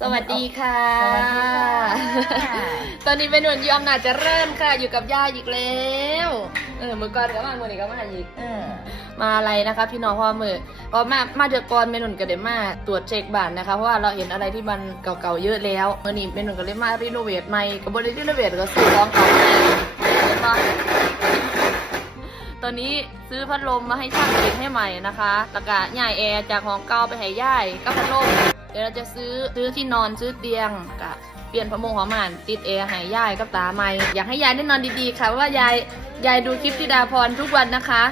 สวัสดีค่ะสวัสดีค่ะ ตอนนี้เป็นหนวนยอมนาจเจริญค่ะ อยู่กับย่าอีกแล้ว เออมือก่อนก็มามือนี้ก็มาอีกเออมาอะไรนะคะ พี่น้องเพราะว่ามือก็มา มาเดือก่อนเมนุนก็ได้มาตรวจเช็คบ้านนะคะ เพราะว่าเราเห็นอะไรที่มันเก่าๆเยอะแล้วเมื่อนี้เมนุนก็เลยมารีโนเวทใหม่กับบริรีโนเวทก็ซื้อของเก่ามาเห็นปะตอนนี้ซื้อพัดลมมาให้ช่างติดให้ใหม่นะคะแล้วก็ย้ายแอร์จากของเก่าไปให้ย่ายก็พัดลม เดี๋ยวเราจะซื้อซื้อที่นอนซื้อเตียงกับเปลี่ยนผ้ามุงหัวหม่านติดแอร์ให้ยายกับตาใหม่อยากให้ยายได้นอนดีๆค่ะเพราะว่ายายยายดูคลิปที่ดาพรทุกวันนะคะ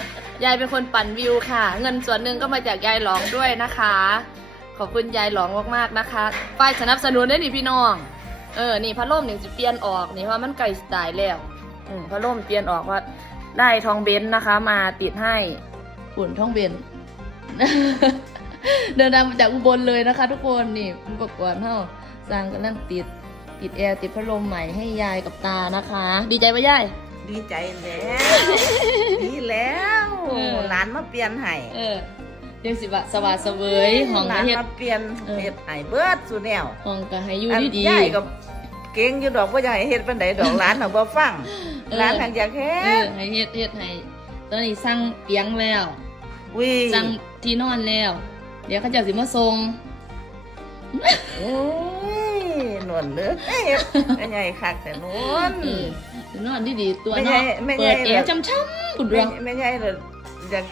ยายเป็นคนปั่นวิวค่ะ เงินส่วนหนึ่งก็มาจากยายหลองด้วยนะคะ ขอบคุณยายหลองมากๆนะคะป้ายสนับสนุนได้หนี่พี่น้องเออนี่พัดลมหนึ่งจะเปลี่ยนออกนี่เพราะมันไกลสไตล์แล้วอืมพัดลมเปลี่ยนออกว่าได้ทองเบนซ์นะคะ มาติดให้อุ่นทองเบนซ์ เดินทางมาจากอุบลเลยนะคะ ทุกคนนี่อุปกรณ์เท่าสร้างกันนั่งติดติดแอร์ติดพัดลมใหม่ให้ยายกับตานะคะ ดีใจปะยาย ดีใจแล้ว ดีแล้วเออหลานมาเปลี่ยนให้เออเรียกสิบะสวัสดิ์เสวยห้องหกลาระนเฮ็ด มาเปลี่ยนเออ เฮ็ดให้เบิดสุแนวห้องกระให้อยู่อันดียายกับเก่งอยู่ดอกบ่อยากให้เฮ็ดปานใดดอกหลานน่ะบ่ฟังเออหลานทางอยากเฮ็เออดให้เฮ็ดเฮ็ดให้ตอนนี้สั่งเตียงแล้ว วิสั่งที่นอนแล้ว เดี๋ยวเขาจะสิมาส่งโอ้ยนวลเด้อเฮ็ดแม่ใหญ่คักแต่นวลเออสินอนดีๆตัวไม่ใช่เนาะไม่ใช่เปิดแอร์ช้ำๆกุดแม่รังแม่ใหญ่เลยอยาก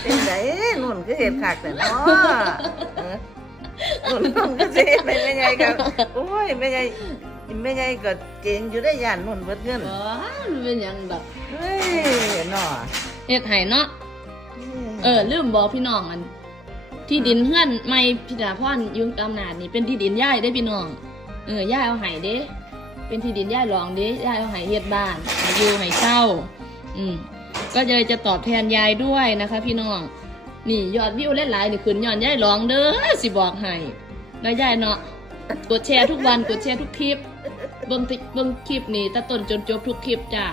เป็นไดนวลคือเฮ็ดคักแต่เนาะเออนวลนวลก็สิเฮ็ดไปแม่ใหญ่ก็โอ้ยแม่ใหญ่แม่ใหญ่ก็เก่งอยู่ได้ย่านนวลเบิดเงินว้าวมันเป็นหยังดอกเฮ้ยเนาะเฮ็ดให้เนาะเออลืมบอกพี่น้องอัน ที่ดินเฮื่อนไม่พิดาพรยุงตำนาดนี่เป็นที่ดินย่ายได้พี่น้อง เออย่ายเอาให้เด้ เป็นที่ดินย่ายรองเด้ย่ายเอาให้เฮ็ดบ้านให้อยู่ให้เช่าอืมก็เลยจะตอบแทนยายด้วยนะคะ พี่น้อง นี่ยอดวิวหลายนี่ขึ้นยอดย่ายรองเด้อสิบอกให้แล้วย่ายเนาะกดแชร์ทุกวันกดแชร์ทุกคลิปเบิ่งติเบิ่งคลิปนี่ตะต้นจนจบทุกคลิปจ้า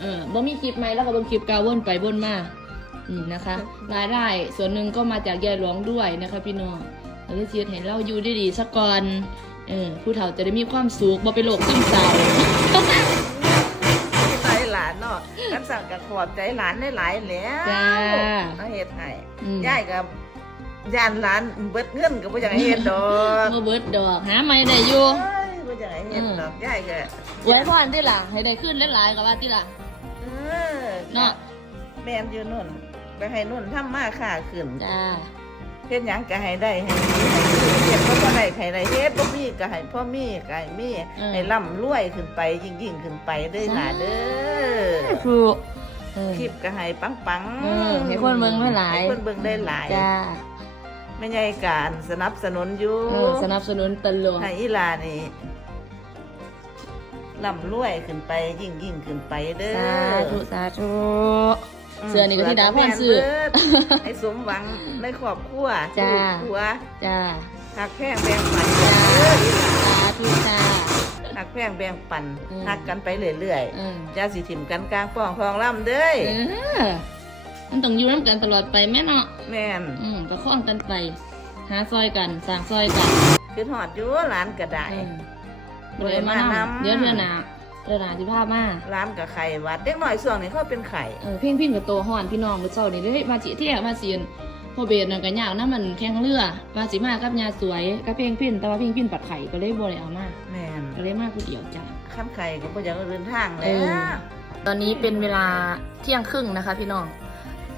เออบ่มีคลิปใหม่แล้วก็เบิ่งคลิปกาวนไปวนมา นี่นะคะรายได้ส่วนหนึ่งก็มาจากยายหลวงด้วยนะคะพี่น้องเราจะเชียร์ให้เราอยู่ดีๆสักก่อนเออผู้เฒ่าจะได้มีความสุขบ่เป็นโรคซึมเศร้าใจหลานเนาะกันสั่งกับขอบใจหลานได้หลายๆแล้วจ้ามาเฮ็ดให้อืมยายกับย่านหลานเบิดเงินก็บ่อยากให้เฮ็ดดอกบ่เบิดดอกหาไม่ได้อยู่เอ้ยบ่อยากให้เฮ็ดดอกยายก็ไว้พรที่ล่ะให้ได้ขึ้นหลายๆกับว่าที่ล่ะเออเนาะแม่นอยู่นู่น ไปให้นู่นทำมาค่าขึ้นจ้าเฮ็ดหยังก็ให้ได้ให้ดีให้ดีเฮ็ดบ่บ่ได้ให้ได้เฮ็ดบ่มีก็ให้พ่อมีก็ให้มีเออให้ร่ำรวยขึ้นไปยิ่งยิ่งๆขึ้นไปเด้อหลานเด้อครูเออ คลิปก็ให้ปังปังๆเออให้คนเบิ่งได้หลาย ให้คนเบิ่งได้หลายจ้าไม่ใช่การสนับสนุนอยู่เออสนับสนุนตลอดให้อีหลานี่ร่ำรวยขึ้นไปยิ่งยิ่งขึ้นไปเด้อ สาธุสาธุม เสื้อนี่ก็ที่ดาพรซื้อเบิดให้สมหวังในครอบครัวจ้าลูกครัวจ้าหักแพงแบ่งปันจ้าเด้ออีหลาสาธุจ้าหักแพงแบ่งปันอืมหักกันไปเรื่อยเออๆจะสิถิ่มกันกลางป้องคลองล่ำเด้ยเออมันต้องอยู่ร่วมกันตลอดไปแม่เนาะแม่นอืมประคองกันไป หาซอยกันสร้างซอยกันคือหอดอยู่หลานก็ได้เออโดยมานำเดี๋ยวเดือนห นาเดือนหนาที่ภาพมาร้านกับไข่หวัดเด็กหน่อยส่วงนี้เขาเป็นไข่เออเพ่งพินกับตัวห่อนพี่น้องมื้อเช้านี่เลยมาจิที่มาเสียนพ่อเบสนั่นก็ยากนะมันแข่งเรือมาสิมากับยาสวยกับเพ่งพินแต่ว่าเพ่งพินปัดไข่ก็เลยบ่ได้เอามาแม่นก็เลยมาผู้เดียวจ้ะขั้นไข่ก็บ่อยากเดินทางเอแล้วอตอนนี้เป็นเวลาเที่ยงครึ่งนะคะ พี่น้อง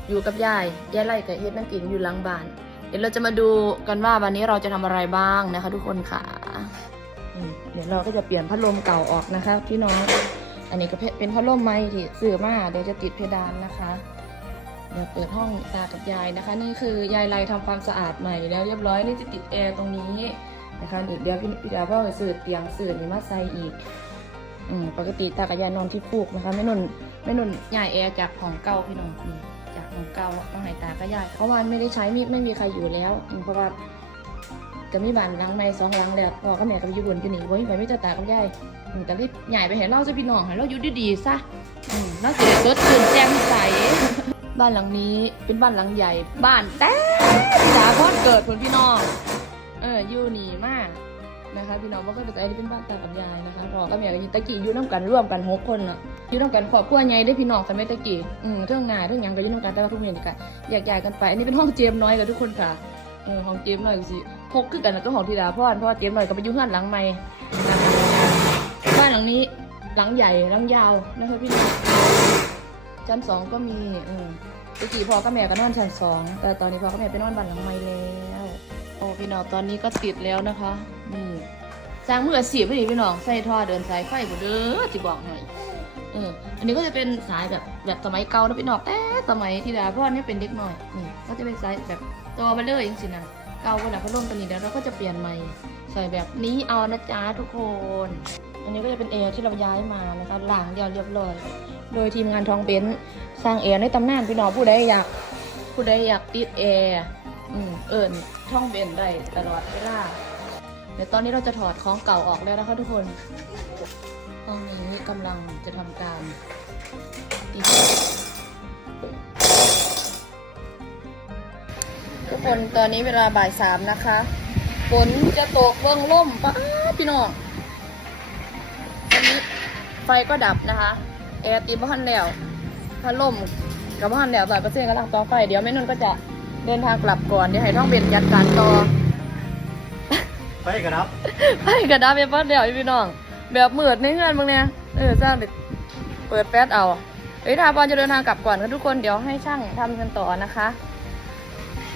อยู่กับยายยายไล่กับเฮ็ดนั่งกินอยู่หลังบ้าน เดี๋ยวเราจะมาดูกันว่าวันนี้เราจะทำอะไรบ้างนะคะ ทุกคนค่ะอืม เดี๋ยวเราก็จะเปลี่ยนพัดลมเก่าออกนะคะ พี่น้อง อันนี้ก็เป็นพัดลมใหม่ที่ซื้อมาเดี๋ยวจะติดเพดานนะคะ เดี๋ยวเปิดห้องตากับยายนะคะ นี่คือยายไล่ทำความสะอาดใหม่แล้วเรียบร้อยนี่จะติดแอร์ตรงนี้นะคะเดี๋ยวเดี๋ยวพี่พี่ดาวพ่อไปซื้อเตียงซื้อนี่มาใส่อีกอืมปกติตากับยายนอนที่ปูกนะคะแม่นุ่นแม่นุ่นยายแอร์จากของเก่าพี่น้องจากของเก่าต้องให้ตากับยายเพราะว่าไม่ได้ใช้มีไม่มีใครอยู่แล้วอืมเพราะว่า จะมีบ้านหลังในสองหลังแล้วพ่อกับแม่ก็อยู่บนอยู่นี่ไว้ไว้ไม่เจะตากับยายอืมก็รีบย้ายไปเห็นเราจะพี่น้องให้เราอยู่ดีๆซะอืมเราจะได้สดชื่นแจ่มใส บ้านหลังนี้เป็นบ้านหลังใหญ่ บ้านแต่สาพอดเกิดผลพี่น้อง เอออยู่นี่มากนะคะพี่น้องว่าก็ไปใจที่เป็นบ้านตากับยายนะคะพ่อกับแม่ก็อยู่ตะกี้อยู่น้ำกันร่วมกันหกคนเนาะอยู่น้ำกันครอบครัวใหญ่ได้พี่น้องสมัยตะกี้อืมเรื่องงานเรื่องยังก็อยู่น้ำกันแต่ว่าทุกเมื่อนี่ก็แยกย้ายกันไป อันนี้เป็นห้องเจมน้อยกับทุกคนค่ะเออห้องเจมน้อยสิ หกคือกันแล้วก็ห้องธิดาพรเพราะว่าเจมส์น้อยก็ไปอยู่ห้านหลังใหม่นะคะบ้านหลังนี้หลังใหญ่หลังยาวนะคะพี่น้องชั้นสองก็มีอืมตะกี้พ่อกับแม่ก็นอนชั้นสองแต่ตอนนี้พ่อกับแม่ไปนอนบ้านหลังใหม่แล้วโอ้พี่น้องตอนนี้ก็ติดแล้วนะคะนี่สร้างมืออาชีพพี่พี่น้องใส่ท่อเดินสายไฟหมดเด้อจิบอกหน่อยเอออันนี้ก็จะเป็นสายแบบแบบสมัยเก่านะพี่น้องแต่สมัยที่ดาพ่อเนี่ยเป็นเด็กหน่อยนี่ก็จะเป็นสายแบบจอมาเลยจริงๆนะ เก่าก็แล้วพัดลมตัวนี้แล้วเราก็จะเปลี่ยนใหม่ใส่แบบนี้เอานะจ๊ะทุกคน อันนี้ก็จะเป็นแอร์ที่เราย้ายมานะคะหลังเดียวเรียบร้อย โดยทีมงานทองเบนสร้างแอร์ในตำนานพี่น้องผู้ใดอยากผู้ใดอยากติดแอร์อืมเอิญท่องเบนได้ตลอดเวลาเดี๋ยวตอนนี้เราจะถอดของเก่าออกแล้วนะคะทุกคนห้องนี้กำลังจะทำการ คนตอนนี้เวลาบ่ายสามนะคะฝนจะตกเบื้องล่มป้าดพี่น้องตอนนี้ไฟก็ดับนะคะแอร์ตีบ้านแล้วพัดลมกับบ้านแล้วร้อยเปอร์เซ็นต์กำลังต่อไฟเดี๋ยวแม่นุ่นก็จะเดินทางกลับก่อนเดี๋ยวให้ท่องเบนจัดการต่อไปกันครับไปกระดาษเปเปอร์เดียวพี่น้อง แบบมืดในเงื่อนมึงเนี่ยเออสร้างเด็กเปิดแป๊ดเอาเฮ้ยทาบอลจะเดินทางกลับก่อนค่ะทุกคนเดี๋ยวให้ช่างทำกันต่อนะคะ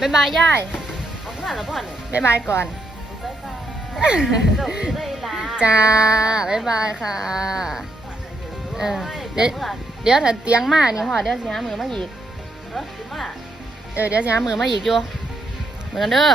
บ๊ายบายย่ายเอาเพื่อนละพ่อเนี่ยบ๊ายบายก่อน บ๊ายบายจบได้ละจ้า บ๊ายบายค่ะ เออ เดี๋เดี๋ยยววเดี๋ยวถ้าเตียงมานี่หอดเดี๋ยวสิหามือมาอีก เออสิมาเออเดี๋ยวสิหามือมาอีกอยู่เหมือนกันเด้อ